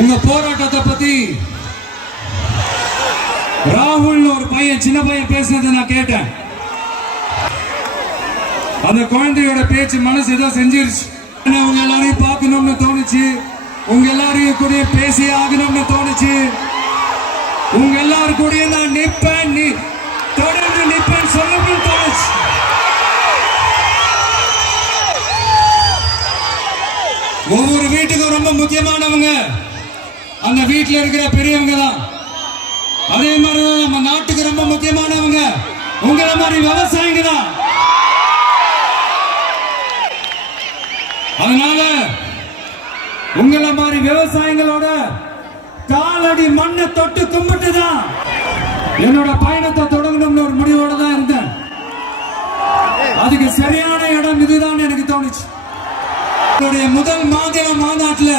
உங்க போராட்டத்தை பத்தி ராகுல்னு ஒரு பையன் சின்ன பையன் பேசுனதை நான் கேட்டேன். அந்த குழந்தையோட பேச்சு மனசு ஏதோ செஞ்சிருச்சு. உங்க எல்லாரையும் பார்க்கணும்னு தோணுச்சு. உங்க எல்லாரையும் கூட பேசி ஆகணும்னு தோணுச்சு. உங்க எல்லாரும் கூட நான் நிப்பேன். நீ தொடர்ந்து நிப்பேன் சொல்லணும்னு தோணுச்சு. ஒவ்வொரு வீட்டுக்கும் ரொம்ப முக்கியமானவங்க. அந்த வீட்டில் இருக்கிற பெரியவங்க தான். அதே மாதிரி தான் நம்ம நாட்டுக்கு ரொம்ப முக்கியமானவங்க. உங்களை மாதிரி விவசாயிங்க தான். அதனால உங்களை மாதிரி விவசாயிகளோட காலடி மண்ணை தொட்டு கும்பிட்டு தான் என்னோட பயணத்தை தொடங்கணும்னு ஒரு முடிவோட தான் இருந்தேன். அதுக்கு சரியான இடம் இதுதான் எனக்கு தோணுச்சு. என்னுடைய முதல் மாநில மாநாட்டில்